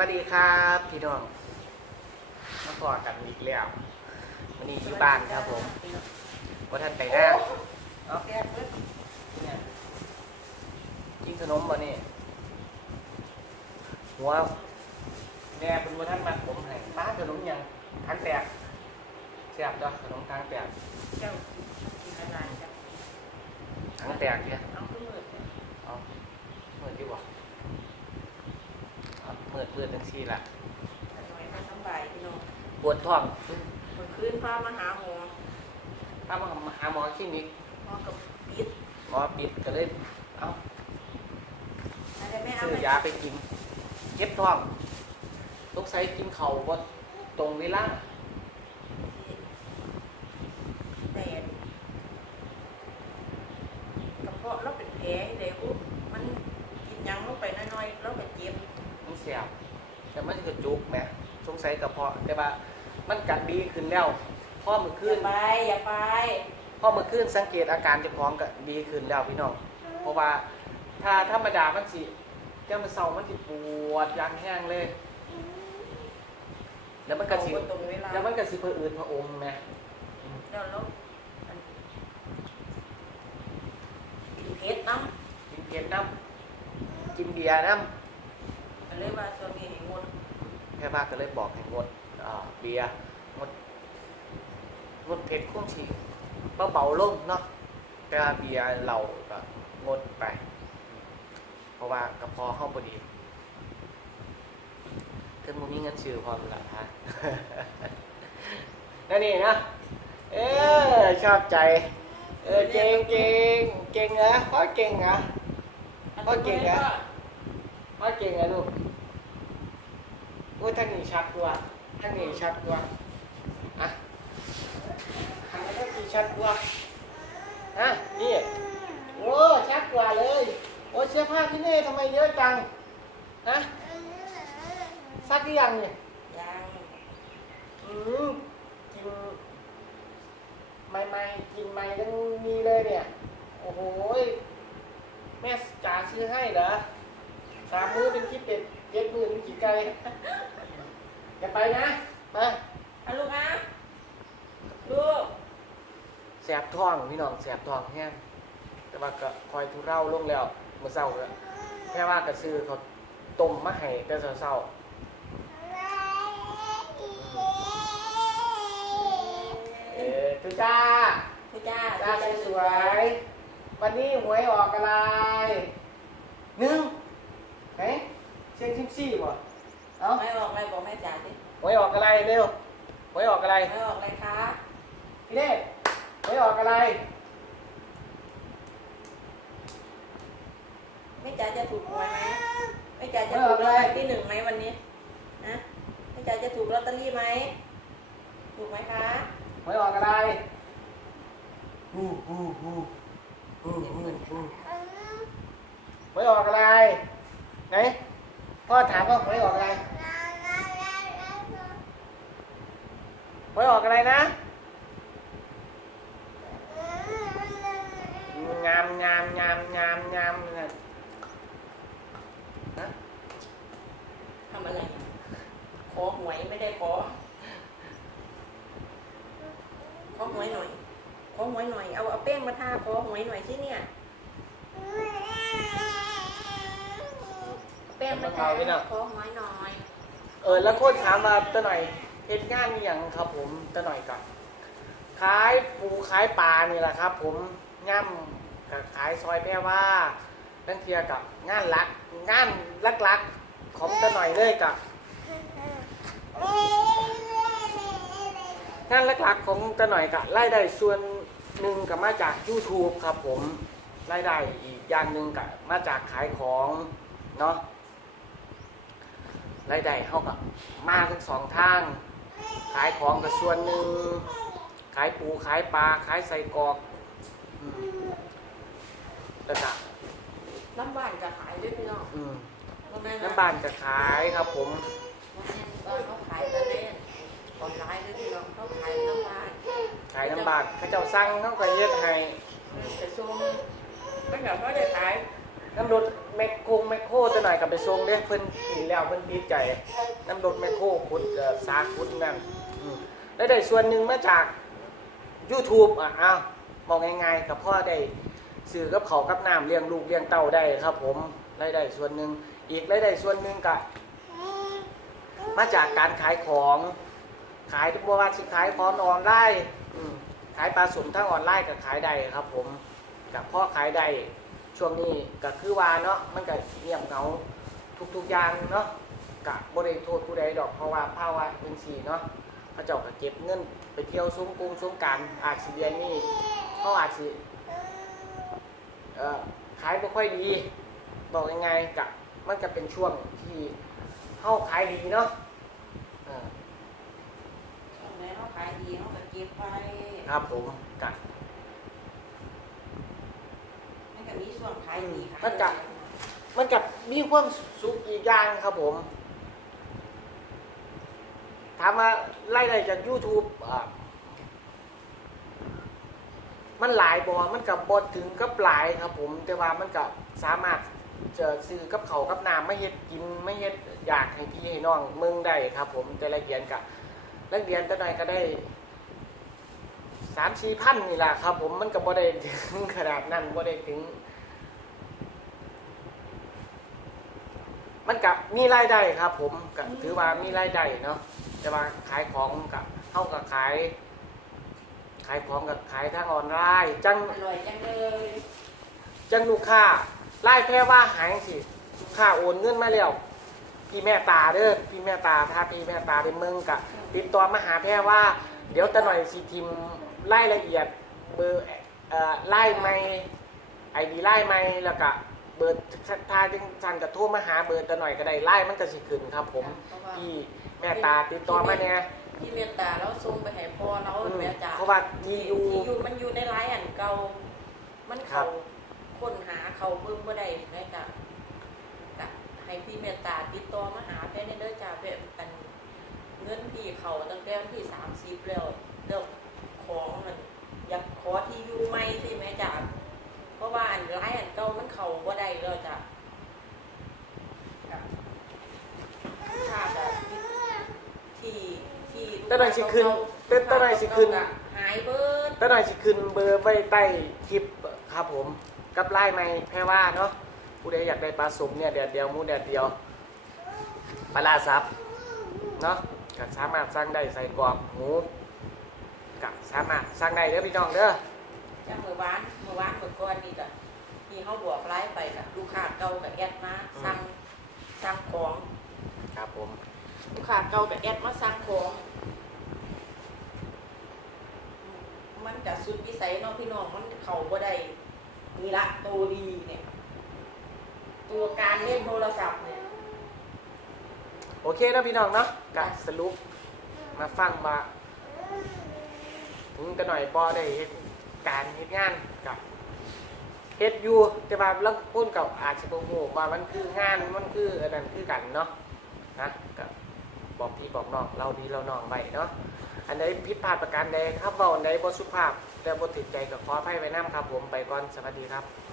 วัสดีครับพี่น้องมาพอกันอีกแล้ววันนี้อยู่บ้านครับผมว่าท่านไปหน้าเอ้าแก้เพิ่นเนี่ยกินขนมบ่นี่หัวแม่เป็นว่าท่านมัดผมให้ป้าขนมยังทางแตกเสียบจ้ะขนมทางแตกเจ้ากินอะไรจ้ะทางแตกเนี่ยเอาขึ้นมือเอาเปิดดีกว่า เอาเปิดเปิดจังซี่ล่ะแต่หน่อยก็สำบายพี่น้องปวดท้องเมื่อคืนพามาหาหมอป้ามาหาหมอคลินิกหมอกับปิดหมอปิดก็เลยเอ้าอะไรไม่เอาซื้อไปยาไปกินเก็บท้องต้องใส่กินเข่าวว่าตรงเวลา แดดกระเพาะเราเป็นแผลเดี๋ยวมันกินหยังลงไปน้อยๆเราก็เจ็บ มันเสียบ แต่มันก็จุกแหม สงสัยกระเพาะแต่ว่ามันกัดดีขึ้นแล้วพ่อมืออขึ้นย่าไปอย่าไปพ่อมือขึ้นสังเกตอาการเจะพร้าของก็ดีขึ้นแล้วพี่น้องเพราะว่าถ้าธรรมดามันสิเจ้ามันเศร้ามันสิปวดอยางแห้งเลย แล้วมันก็สิเอาตรงเวลาแล้วมันก็สิเพื่ออืดพระอมแหมแล้วแล้วอันกินเพชรน้กินเผ็ดน้ำกินเบียร์น้ำก็เลยว่าช่วงนี้ให้งดำ แค่ว่าก็เลยบอกให้งดเบียร์งดงดเผ็ดคงชีเบาๆลงเนาะแต่ว่าเบียร์เราก็งดไป เพราะว่ากระเพาะเข้าพอดีเธอมึงมีเงินซื้อพร้อมละฮะนั่นนี่นะเออชอบใจ เออเก่งเก่งเก่งเหรอพ่อเก่งเหรอพ่อเก่งเหรอพ่อเก่งเหรอลูก โอ้ยท่านนี่ชัดกว่าท่านนี่ชัดกว่าอะทำไมท่านนี่ชัดกว่าฮะนี่โอ้ชัดกว่าเลย โอ้เสื้อผ้าที่นี่ทำไมเยอะจังฮะซักหรือยังเนี่ยยังอืมกินไม่ไม่กินไม่ทั้งมีเลยเนี่ย โอ้โหยแม่จ๋าซื้อให้เหรอสามมื้อเป็นคิดเป็ด เจ็ดมื้อเป็นกี่ไก่อย่าไปนะมาอะลูกอะลูกแสบท้องพี่น้องแสบท้องแห้งแต่ว่าก็คอยทุเร่าลงแล้วเมื่อเช้าก็แค่ว่าก็ซื้อเขาต้มมาให้แต่เช้าๆเออทุจ้าพี่จ้าตาสวยๆวันนี้หวยออกอะไรหนึ่งไหน เชียงชิมซี่บ่เอ้าไม่ออกอะไรบอกแม่จ๋าสิหวยออกอะไรเร็วหวยออกอะไรไม่ออกอะไรคะพี่เล่หวยออกอะไร แม่จ๋าจะถูกหวยไหมแม่จ๋าจะถูกรางวัลที่หนึ่งไหมวันนี้นะแม่จ๋าจะถูกลอตเตอรี่ไหมถูกไหมคะหวยออกอะไรฮู้ฮู้ฮู้ฮู้ฮู้ฮู้หวยออกอะไรไหน พ่อถามว่าหวยออกอะไรหวยออกอะไรนะงามงามงามงามงามนะทำอะไร ขอหวยไม่ได้ขอ ขอหวยหน่อย ขอหวยหน่อย เอาเอาแป้งมาทาขอหวยหน่อยสิเนี่ย แป้งมาทาขอหวยหน่อยเออแล้วโคนถามมาตะหน่อยเหตุงานนี่อย่างครับ ผมตะหน่อยกับขายปูขายปลานี่แหละครับ ผมง่ำกับขายซอยแพร่ว่าตั้งเทียกับงานลักงานลักๆของตะหน่อยเลยกับงานลักๆของตะหน่อยกับรายได้ส่วนหนึ่งกับมาจาก YouTube ครับผมรายได้อีกอย่างหนึ่งกับมาจากขายของเนาะ รายได้เขากับมาทั้งสองทาง ขายของกับส่วนหนึ่ง ขายปูขายปลาขายใส่กรอกอืมแล้วก็น้ำบ้านก็ขายด้วยพี่น้องอืมบ่แม่น้ำบานก็ขายครับผมบ่แม่นตอนเขาขายตอนนี้ออนไลน์ด้วยพี่น้องเขาขายน้ำบ้านขายน้ำบานเขาเจ้าสั่งเขาก็เย็ดให้แต่ช่วงตั้งแต่เขาได้ขาย น้ำรถแมคโครแมคโครจะหน่อยกับไปส่งเด้เพิ่นกินแล้วเพิ่นดีใจ น้ำรถแมคโครขุดสาขุดนั่นอืมแล้ได้ส่วนหนึ่งมาจาก YouTube อะอ้าวมองง่ายๆกับพ่อได้ซื้อกับเขากับน้ำเลี้ยงลูกเลี้ยงเต้าได้ครับ ผมรายได้ส่วนหนึ่งอีกรายได้ส่วนหนึ่งก็มาจากการขายของขายทุกว่าสิขายของออนไลน์ขายปลาสมทั้งออนไลน์กับขายได้ครับ ผมกับพ่อขายได้ ช่วงนี้ก็คือว่าเนาะมันก็เงียบเหงาทุกๆอย่างเนาะกะบริโทษผู้ใดดอกเพราะว่าภาวะเป็นสีเนาะพระเจ้าก็เก็บเงินไปเที่ยวซุ้มกรุงซุ้มกันอาจสิเดือนนี้เขาอาจสิเอ่อขายไม่ค่อยดี บอกยังไงกะมันก็เป็นช่วงที่เข้าขายดีเนาะเออช่วงไหนเขาขายดีเขาก็เก็บไปครับผมกะ มันก็มีช่วงขายดีขายมันจะมันกับมีความสุขอีกอย่างครับผม ถามว่าไล่ได้จาก YouTube อะมันหลายบอมันกับบดถึงกับหลายครับผม แต่ว่ามันกับสามารถจะซื้อกับเขากับน้ำไม่เฮ็ดกินไม่เฮ็ดอยากให้พี่ให้น้องมืองได้ครับ ผมแต่ละเดือนกับละเดือนแต่หน่อยก็ได้สามสี่พันนี่แหละครับ ผมมันก็บ่ได้ถึงขนาดนั้นบ่ได้ถึง มันกับมีรายได้ครับ ผมก็ถือว่ามีรายได้เนาะแต่ว่าขายของกับเท่ากับขาย ขายของกับขายทางออนไลน์จังอร่อยจังเลยจังลูกค้าไล่แพ้ว่าหายสิลูกค้าโอนเงินมาแล้วพี่แม่ตาเด้อพี่แม่ตาถ้าพี่แม่ตาเป็นเมืองกะติดต่อมาหาแพ้ว่า เดี๋ยวตะหน่อยสิทิมไล่ละเอียดเบอร์เอ่อไล่ไม่ไอดีไล่ไม่แล้วก็ เบอร์ถ้าจึงสั่งกับโทรมาหาเบอร์ตะหน่อยก็ได้ไล่มันก็สิขึ้นครับ ผมเพราะว่าพี่แม่ตาติดต่อมาเนี่ยที่เมตตาเราส่งไปให้พ่อเราอืมแม่จ๋าเพราะว่าที่อยู่ที่อยู่มันอยู่ในไลน์อันเก่ามันครัเขาบค้นหาเขาเบิ่งบ่ได้แม่จ๋าก็ให้พี่เมตตาติดต่อมาหาแพ่ในเด้อจ้าเพื่ออันเงินพี่เขาตั้งแต่วันที่30แล้วเดี๋ยวของมันอยากขอที่อยู่ใหม่สิแม่จ๋าเพราะว่าอันไลน์อันเก่ามันเข้าบ่ได้แล้วจ้ะค่ะถ้าแบบที่ ที่ตะหน่อยสิขึ้นตะตะหน่อยสิขึ้น หายเบิดตะหน่อยสิขึ้นเบอร์ไว้ใต้คลิปครับผมกับไล่ไม่แพ้ว่าเนาะผู้ใดอยากได้ปลาสมเนี่ยแดดเดียวหมูแดดเดียวปลาลาซับเนาะก็สามารถสร้างได้ใส่กรอบหมูก็สามารถสร้างได้เด้อพี่น้องเด้อจ้าเมื่อวานเมื่อวานเมื่อก่อนนี่ก็ที่เขาบอกไลฟ์ไปกับลูกค้าเก่ากับแอดมาสั่งสั่งของครับผมลูกค้าเก่ากับแอดมาสั่งของ มันกับสุดวิสัยเน้องพี่น้องมันเขาบ่ได้นี่ละตัวดีเนี่ย ตัวการเล่นโทรศัพท์เนี่ย โอเคนะพี่น้องเนาะก็สรุปมาฟังมาถึงกันหน่อยพอได้เฮ็ดการเฮ็ดงานกับเฮ็ดอยู่แต่ว่าลางคนกับอาจจะบ่ฮู้ว่ามันคืองานมันคืออันนั้นคือกันเนาะนะก็บบอกพี่บอกน้องเราดีเราน้องไว้เนาะ อันใดผิดพลาดประการใดครับเว้าในบทสุภาพ แต่บทถึกใจกับขออภัยไว้น้ำครับผมไปก่อนสวัสดีครับ